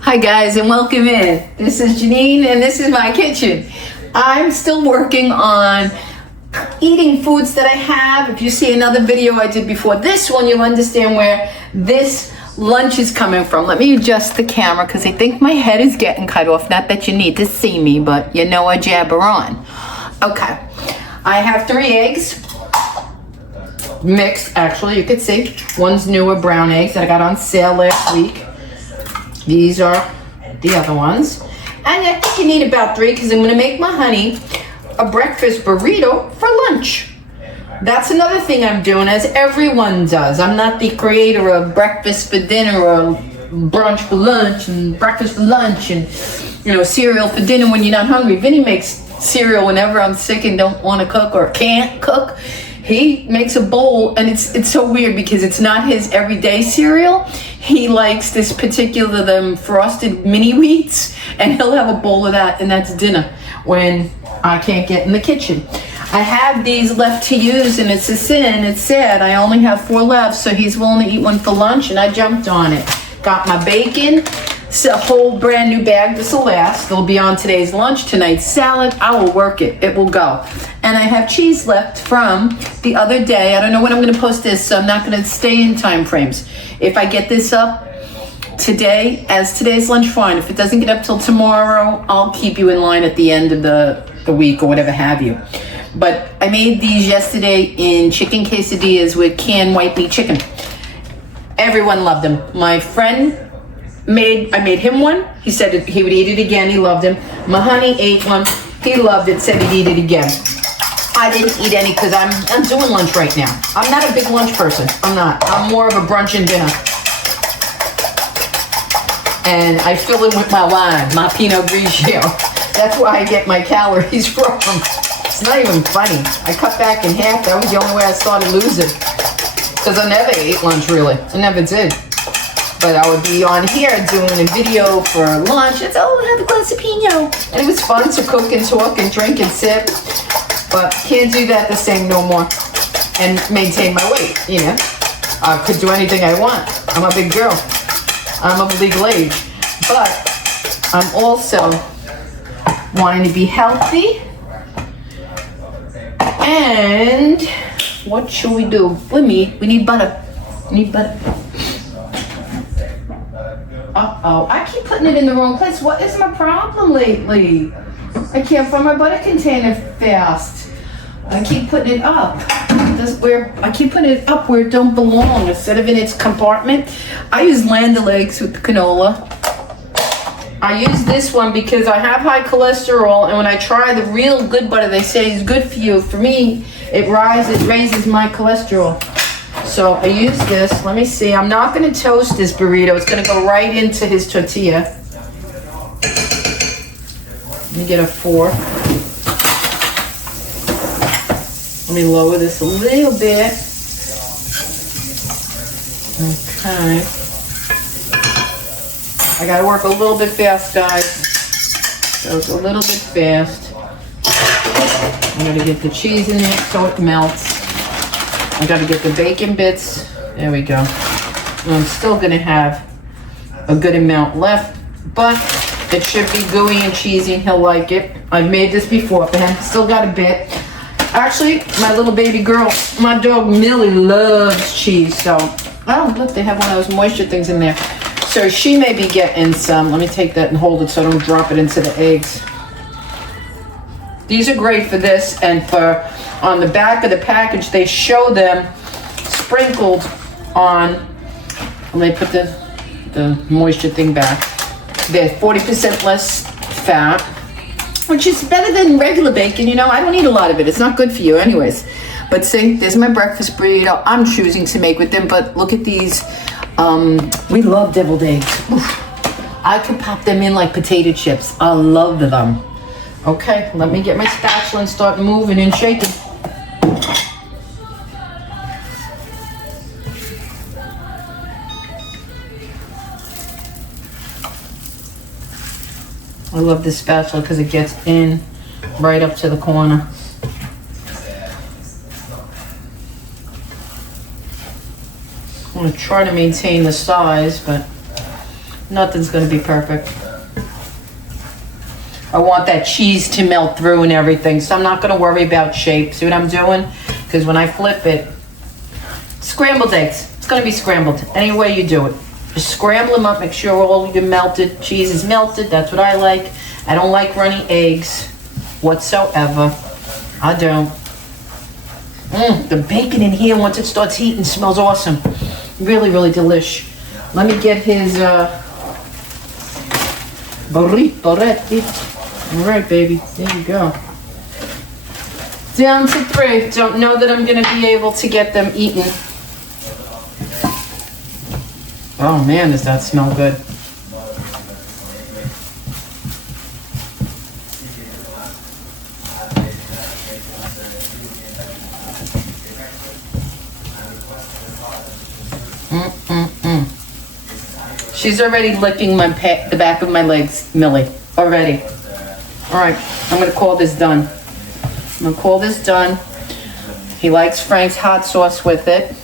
Hi guys and welcome in. This is Janine and this is my kitchen. I'm still working on eating foods that I have. If you see another video I did before this one, you'll understand where this lunch is coming from. Let me adjust the camera because I think my head is getting cut off. Not that you need to see me, but you know I jabber on. Okay, I have 3 eggs. Mixed, actually, you can see. One's newer brown eggs that I got on sale last week. These are the other ones. And I think you need about 3 because I'm going to make my honey a breakfast burrito for lunch. That's another thing I'm doing, as everyone does. I'm not the creator of breakfast for dinner or brunch for lunch and breakfast for lunch and, you know, cereal for dinner when you're not hungry. Vinny makes cereal whenever I'm sick and don't want to cook or can't cook. He makes a bowl, and it's so weird because it's not his everyday cereal. He likes this particular frosted mini wheats, and he'll have a bowl of that, and that's dinner when I can't get in the kitchen. I have these left to use, and it's a sin. It's sad. I only have 4 left, so he's willing to eat one for lunch, and I jumped on it. Got my bacon. It's a whole brand new bag. This will last. It'll be on today's lunch, tonight's salad. I will work it. It will go. And I have cheese left from the other day. I don't know when I'm going to post this, so I'm not going to stay in time frames. If I get this up today as today's lunch, fine. If it doesn't get up till tomorrow, I'll keep you in line at the end of the week or whatever have you. But I made these yesterday in chicken quesadillas with canned white meat chicken. Everyone loved them. My friend I made him one. He said he would eat it again. He loved him. My honey ate one. He loved it, said he'd eat it again. I didn't eat any because I'm doing lunch right now. I'm not a big lunch person. I'm not. I'm more of a brunch and dinner. And I fill in with my wine, my Pinot Grigio. That's where I get my calories from. It's not even funny. I cut back in half. That was the only way I started losing. Because I never ate lunch, really. I never did. But I would be on here doing a video for lunch. It's, oh, have a glass of Pinot. And it was fun to cook and talk and drink and sip. But can't do that the same no more. And maintain my weight, you know. I could do anything I want. I'm a big girl. I'm of legal age. But I'm also wanting to be healthy. And what should we do? We need butter. We need butter. Uh-oh, I keep putting it in the wrong place. What is my problem lately? I can't find my butter container fast. I keep putting it up. I keep putting it up where it don't belong instead of in its compartment. I use Land O'Lakes with the canola. I use this one because I have high cholesterol, and when I try the real good butter they say is good for you, for me, it raises my cholesterol. So I use this. Let me see. I'm not going to toast this burrito. It's going to go right into his tortilla. Let me get a fork. Let me lower this a little bit. Okay. I got to work a little bit fast, guys. So it's a little bit fast. I'm going to get the cheese in there so it melts. I gotta get the bacon bits. There we go. And I'm still gonna have a good amount left, but it should be gooey and cheesy. He'll like it. I've made this before for him. Still got a bit. Actually, my little baby girl, my dog Millie, loves cheese. So, oh look, they have one of those moisture things in there. So she may be getting some. Let me take that and hold it so I don't drop it into the eggs. These are great for this, and for on the back of the package, they show them sprinkled on, let me put the moisture thing back. They're 40% less fat, which is better than regular bacon. You know, I don't eat a lot of it. It's not good for you anyways. But see, there's my breakfast burrito I'm choosing to make with them. But look at these. We love deviled eggs. Oof. I could pop them in like potato chips. I love them. Okay, let me get my spatula and start moving and shaking. I love this spatula because it gets in right up to the corner. I'm going to try to maintain the size, but Nothing's gonna be perfect. I want that cheese to melt through and everything, so I'm not gonna worry about shape. See what I'm doing? Because when I flip it, scrambled eggs. It's gonna be scrambled, any way you do it. Just scramble them up, make sure all your melted cheese is melted. That's what I like. I don't like runny eggs whatsoever. I don't. The bacon in here, once it starts heating, smells awesome. Really, really delish. Let me get his burrito ready. All right, baby, there you go. Down to 3. Don't know that I'm gonna be able to get them eaten. Oh man, does that smell good. She's already licking the back of my legs, Millie, already. All right, I'm gonna call this done. He likes Frank's hot sauce with it.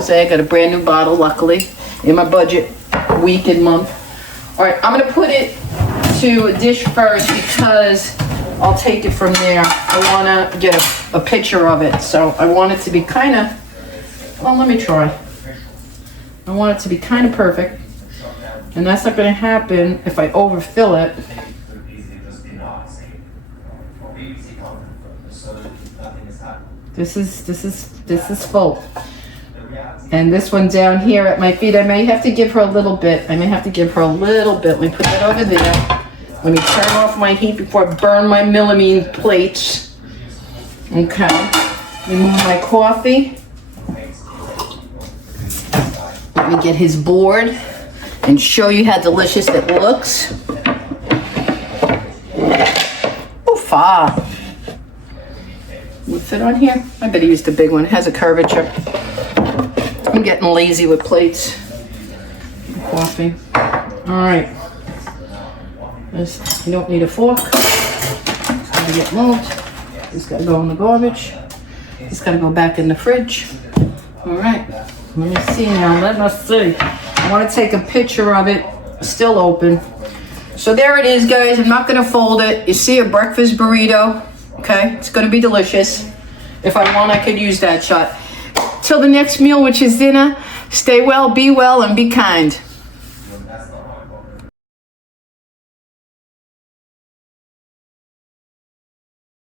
Say I got a brand new bottle, luckily, in my budget week and month. All right, I'm gonna put it to a dish first because I'll take it from there. I wanna get a picture of it. So I want it to be kind of, well, let me try. I want it to be kind of perfect. And that's not gonna happen if I overfill it. This is full. And this one down here at my feet, I may have to give her a little bit. Let me put that over there. Let me turn off my heat before I burn my melamine plates. Okay. Remove my coffee. Let me get his board and show you how delicious it looks. Oof-ah. Will it fit on here? I better use the big one. It has a curvature. I'm getting lazy with plates. Coffee. All right. You don't need a fork. It's gotta get moved. It's gotta go in the garbage. It's gotta go back in the fridge. All right. Let me see now. Let us see. I want to take a picture of it. Still open. So there it is, guys. I'm not gonna fold it. You see a breakfast burrito. Okay, it's gonna be delicious. If I want, I could use that shot. Till the next meal, which is dinner, stay well, be well, and be kind.